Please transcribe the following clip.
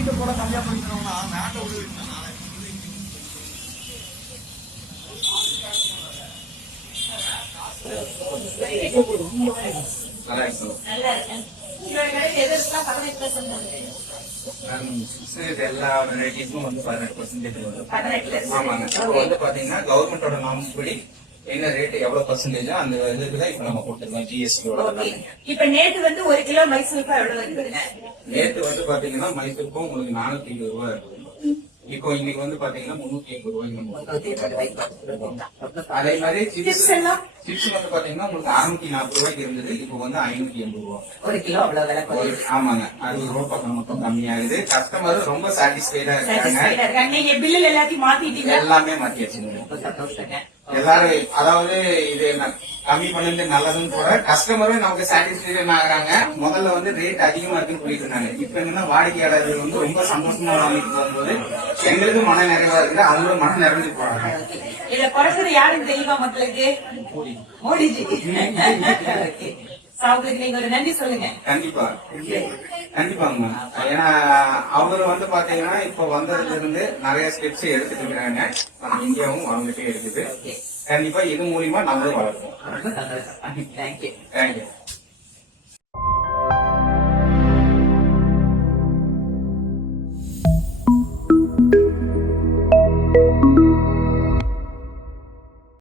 வீட்டை கூட கம்மியா பண்ணிக்கிறோம்னா நாட்டை விட எல்லா வெரைட்டிஸும் வந்து 18% வரும். ஆமாங்க. இப்போ வந்து பாத்தீங்கன்னா கவர்மெண்டோட நார்ம்ஸ் படி என்ன ரேட் எவ்வளவு பர்சன்டேஜ் அந்த இதுக்குதான் இப்ப நம்ம போட்டுருக்கோம் ஜிஎஸ்டியோட. இப்ப நேற்று வந்து 1 கிலோ மைசூர் எவ்வளவு இருக்குதுங்க? நேற்று வந்து பாத்தீங்கன்னா மைசூருக்கும் உங்களுக்கு 420 ரூபாய் இருக்குது. இப்போ இன்னைக்கு வந்து பாத்தீங்கன்னா 380 ரூபாய்க்கு. அதே மாதிரி சிப்ஸ் வந்து பாத்தீங்கன்னா உங்களுக்கு 640 ரூபாய்க்கு இருந்தது, இப்போ வந்து 580 ரூபாய் 1 கிலோ. அவ்வளவு. ஆமாங்க. 60 ரூபாய் பக்கம் மட்டும் கம்மியாகுது. கஸ்டமர் ரொம்ப சாட்டிஸ்பைடா இருக்காங்க. நீங்க பில்லுல எல்லாத்தையும் மாத்திட்டீங்க? எல்லாமே மாத்தியாச்சுங்க. எல்லாரும் அதாவது இது கம்மி பண்ணது நல்லதுன்னு கூட கஸ்டமரும் நமக்கு சாட்டிஸ்பேக்ஷன் ஆகுறாங்க. முதல்ல வந்து ரேட் அதிகமா இருக்குன்னு சொல்லிட்டு இருந்தாங்க. இப்ப என்னன்னா வாடிக்கையாளர்கள் வந்து ரொம்ப சந்தோஷமா வாங்கிட்டு போகும்போது எங்களுக்கு மன நிறைவா இருக்குது, அவங்களும் மன நிறைஞ்சு போறாங்க. இத குறைச்சது யாருன்னு தெரியுமா மக்களுக்கு? மோடிஜி. நீங்க ஒரு நன்றி சொல்லுங்க. கண்டிப்பா கண்டிப்பாங்க. ஏன்னா அவரு வந்து பாத்தீங்கன்னா இப்ப வந்ததுல இருந்து நிறைய ஸ்டெப்ஸ் எடுத்துட்டு இருக்காங்க. நம்ம இந்தியாவும் வளர்ந்துட்டே இருக்குது. கண்டிப்பா இது மூலியமா நம்மளும் வளர்ப்போம். தேங்க்யூ. தேங்க்யூ.